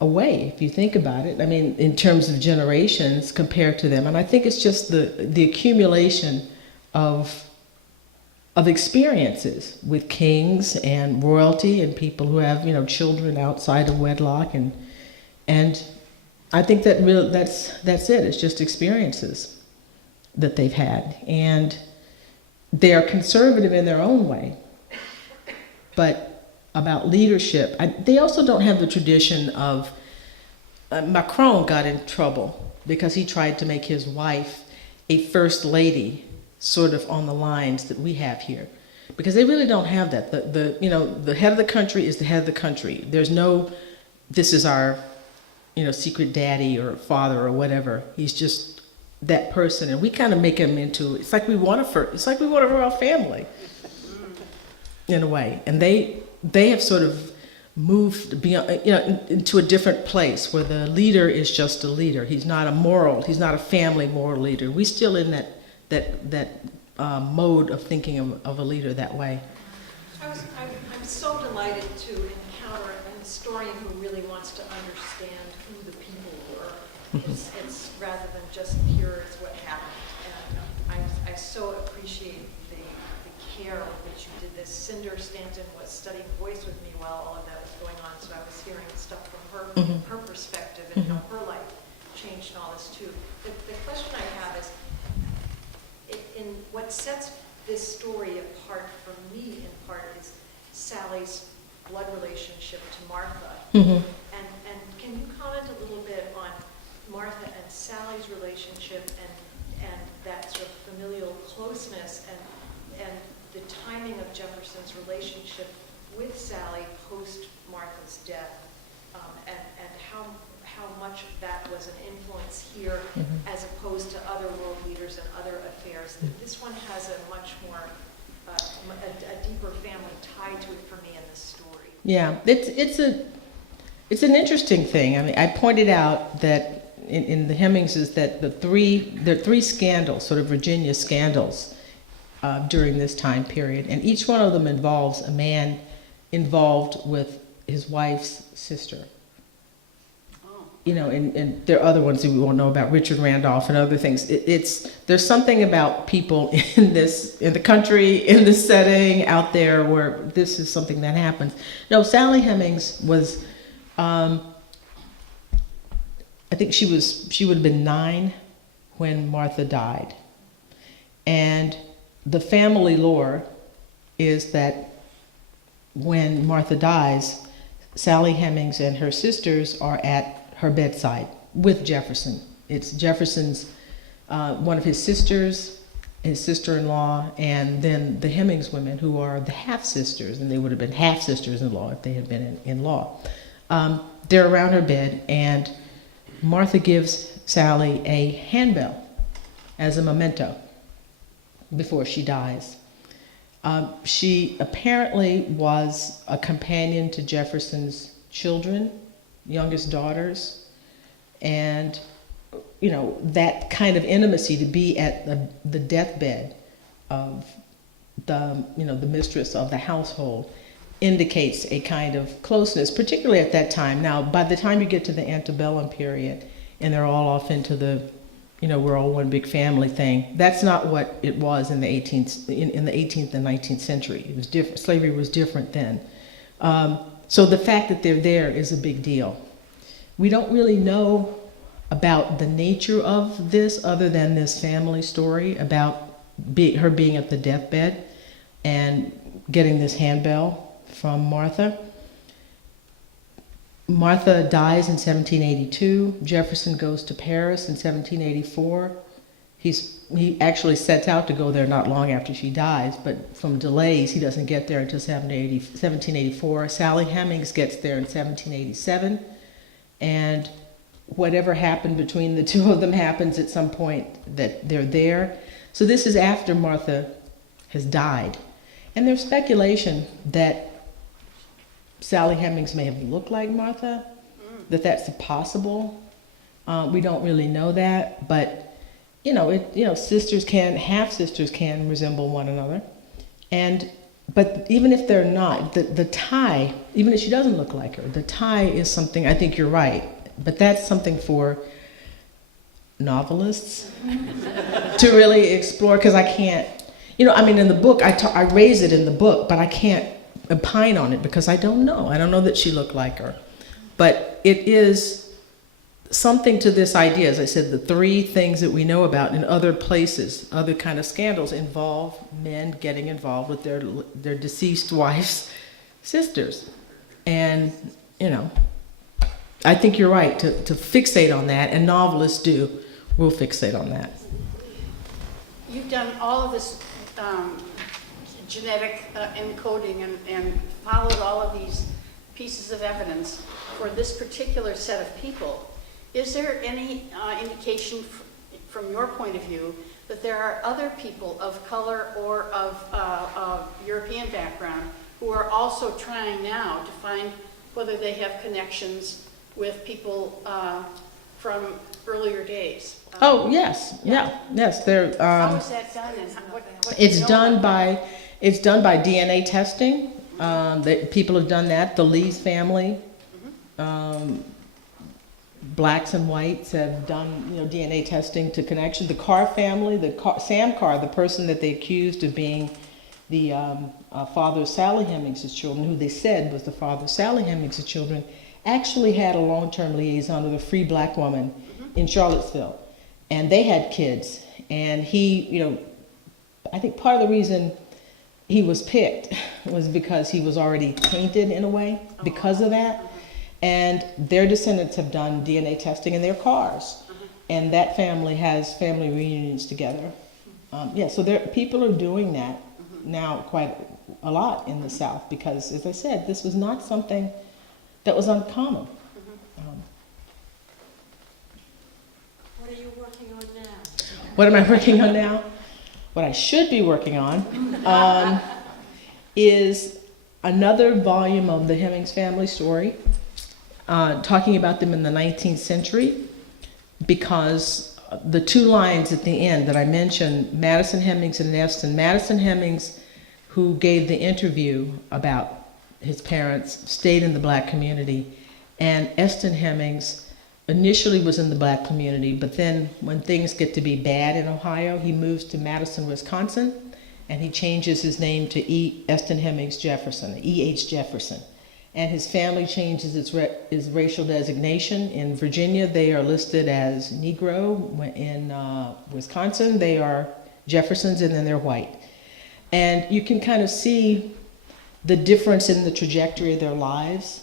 away, if you think about it. In terms of generations compared to them. And I think it's just the accumulation of experiences with kings and royalty and people who have, children outside of wedlock. And I think that's it. It's just experiences that they've had. And they are conservative in their own way. But about leadership, they also don't have the tradition of, Macron got in trouble because he tried to make his wife a first lady, sort of on the lines that we have here. Because they really don't have that. The head of the country is the head of the country. There's no, this is our, secret daddy or father or whatever. He's just that person, and we kind of make him into, it's like we want a royal family, in a way. And they have sort of moved beyond, into a different place where the leader is just a leader. He's not a family moral leader. We're still in that mode of thinking of a leader that way. I'm so delighted to encounter a historian who really wants to understand who the people were. It's rather than just here is what happened. And I so appreciate the care with which you did this. Cinder Stanton was studying voice with me while all of that was going on, so I was hearing stuff from her perspective and how her life changed and all this too. The question I have is, in what sets this story apart from me in part is Sally's blood relationship to Martha. Mm-hmm. And can you comment a little bit on Martha and Sally's relationship and that sort of familial closeness and the timing of Jefferson's relationship with Sally post Martha's death, and how much that was an influence here as opposed to other world leaders and other affairs. This one has a much more, a deeper family tie to it for me in this story. Yeah, it's an interesting thing. I pointed out that in the Hemings is that there are three scandals, sort of Virginia scandals, during this time period, and each one of them involves a man involved with his wife's sister. And there are other ones that we won't know about, Richard Randolph and other things. There's something about people in the country, in this setting, out there, where this is something that happens. No, Sally Hemings was, I think she would have been 9 when Martha died. And the family lore is that when Martha dies, Sally Hemings and her sisters are at her bedside with Jefferson. It's Jefferson's, one of his sisters his sister-in-law, and then the Hemings women, who are the half-sisters, and they would have been half-sisters-in-law if they had been in law. They're around her bed, and Martha gives Sally a handbell as a memento before she dies. She apparently was a companion to Jefferson's children, youngest daughters, and you know, that kind of intimacy, to be at the deathbed of the, you know, the mistress of the household, indicates a kind of closeness, particularly at that time. Now, by the time you get to the antebellum period, and they're all off into the, you know, we're all one big family thing, that's not what it was in the 18th, in the 18th and 19th century. It was different. Slavery was different then. So the fact that they're there is a big deal. We don't really know about the nature of this other than this family story about her being at the deathbed and getting this handbell from Martha. Martha dies in 1782. Jefferson goes to Paris in 1784. He actually sets out to go there not long after she dies, but from delays, he doesn't get there until 1784. Sally Hemings gets there in 1787, and whatever happened between the two of them happens at some point that they're there. So this is after Martha has died. And there's speculation that Sally Hemings may have looked like Martha, that that's possible. We don't really know that, but you know, sisters can, half-sisters can resemble one another. But even if they're not, the tie, even if she doesn't look like her, the tie is something, I think you're right, but that's something for novelists to really explore, because I can't, you know, I mean, in the book, I raise it in the book, but I can't opine on it because I don't know. I don't know that she looked like her. But it is something to this idea. As I said, the three things that we know about in other places, other kind of scandals, involve men getting involved with their deceased wife's sisters. And, you know, I think you're right to fixate on that, and novelists will fixate on that. You've done all of this genetic encoding and followed all of these pieces of evidence for this particular set of people. Is there any indication from your point of view that there are other people of color or of European background who are also trying now to find whether they have connections with people from earlier days? Oh, yes, yes. There. How is that done, and what It's done by DNA testing. That people have done that. The Lee's family, blacks and whites have done, you know, DNA testing to connection. The Carr family, Sam Carr, the person that they accused of being the father of Sally Hemings' children, who they said was the father of Sally Hemings' children, actually had a long-term liaison with a free black woman in Charlottesville, and they had kids. And he, you know, I think part of the reason he was picked was because he was already tainted in a way because of that. And their descendants have done DNA testing in their cars. And that family has family reunions together. So people are doing that now quite a lot in the South because, as I said, this was not something that was uncommon. What are you working on now? What am I working on now? What I should be working on is another volume of the Hemings family story, talking about them in the 19th century, because the two lines at the end that I mentioned, Madison Hemings and Eston. Madison Hemings, who gave the interview about his parents, stayed in the black community, and Eston Hemings initially was in the black community, but then when things get to be bad in Ohio, he moves to Madison, Wisconsin, and he changes his name to Eston Hemings Jefferson, E.H. Jefferson. And his family changes its racial designation. In Virginia, they are listed as Negro. In Wisconsin, they are Jeffersons, and then they're white. And you can kind of see the difference in the trajectory of their lives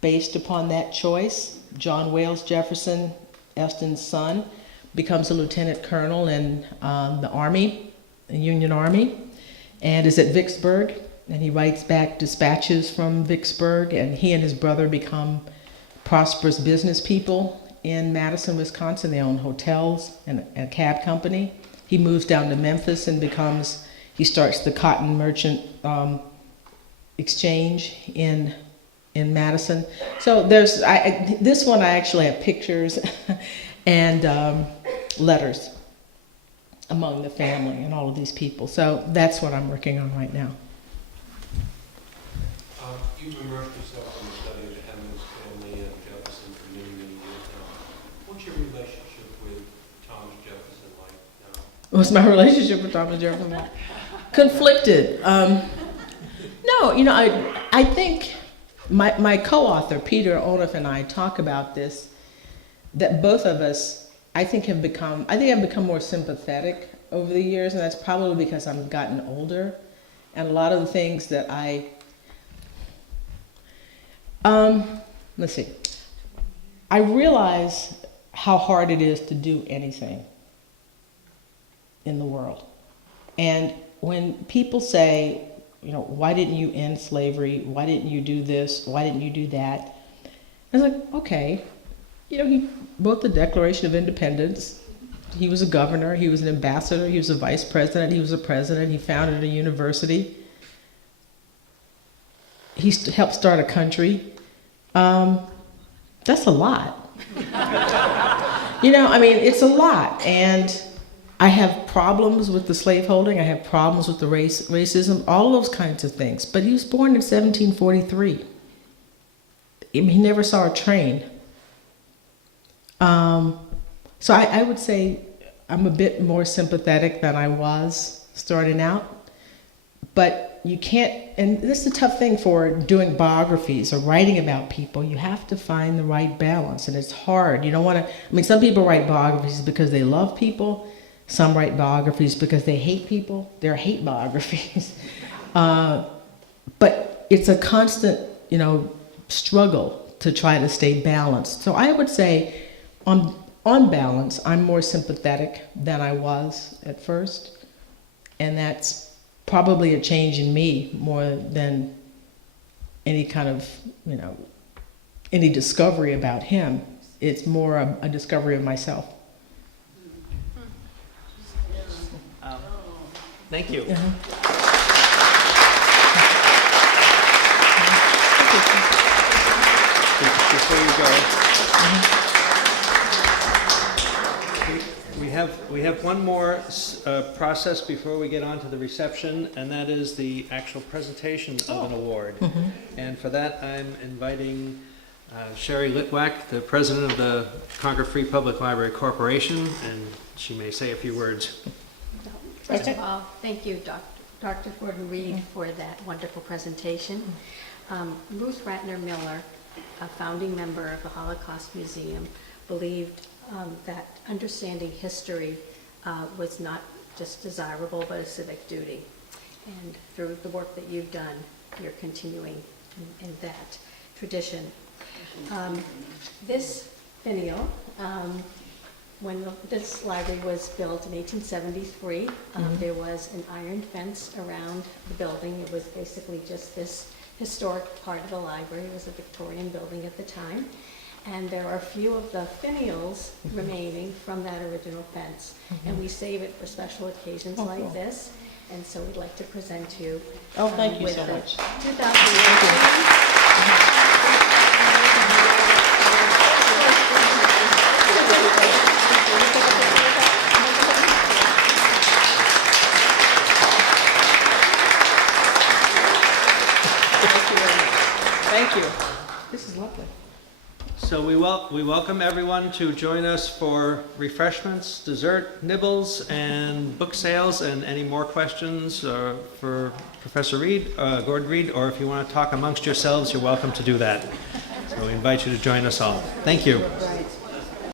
based upon that choice. John Wales Jefferson, Eston's son, becomes a lieutenant colonel in the Army Union Army and is at Vicksburg. And he writes back dispatches from Vicksburg, and he and his brother become prosperous business people in Madison, Wisconsin. They own hotels and a cab company. He moves down to Memphis and he starts the cotton merchant exchange in Madison. So this one I actually have pictures and letters among the family and all of these people. So that's what I'm working on right now. You've immersed yourself in the study of the Hemings family and Jefferson for many, many years now. What's your relationship with Thomas Jefferson like now? What's my relationship with Thomas Jefferson like? Conflicted. No, I think my co-author, Peter Olaf, and I talk about this, that both of us, I think I've become more sympathetic over the years, and that's probably because I've gotten older, and a lot of the things that let's see. I realize how hard it is to do anything in the world. And when people say, why didn't you end slavery? Why didn't you do this? Why didn't you do that? I was like, okay. He wrote the Declaration of Independence. He was a governor. He was an ambassador. He was a vice president. He was a president. He founded a university. He helped start a country. That's a lot. It's a lot. And I have problems with the slaveholding. I have problems with the racism, all those kinds of things. But he was born in 1743. He never saw a train. So I would say I'm a bit more sympathetic than I was starting out. But you can't, and this is a tough thing for doing biographies or writing about people. You have to find the right balance, and it's hard. You don't want to, some people write biographies because they love people. Some write biographies because they hate people. They're hate biographies. But it's a constant, struggle to try to stay balanced. So I would say, on balance, I'm more sympathetic than I was at first, and that's probably a change in me more than any kind of, any discovery about him. It's more a discovery of myself. Thank you. Before you go, we have one more process before we get on to the reception, and that is the actual presentation of an award. And for that, I'm inviting Sherry Litwack, the president of the Concord Free Public Library Corporation, and she may say a few words. First of all, thank you, Dr. Gordon-Reed, for that wonderful presentation. Ruth Ratner Miller, a founding member of the Holocaust Museum, believed that understanding history was not just desirable, but a civic duty. And through the work that you've done, you're continuing in that tradition. This finial, when this library was built in 1873, there was an iron fence around the building. It was basically just this historic part of the library. It was a Victorian building at the time. And there are a few of the finials remaining from that original fence. And we save it for special occasions like this. And so we'd like to present you Thank you with so the much. 2018 Thank you. This is lovely. So we welcome everyone to join us for refreshments, dessert, nibbles, and book sales, and any more questions for Professor Reed, Gordon Reed, or if you want to talk amongst yourselves, you're welcome to do that. So we invite you to join us all. Thank you.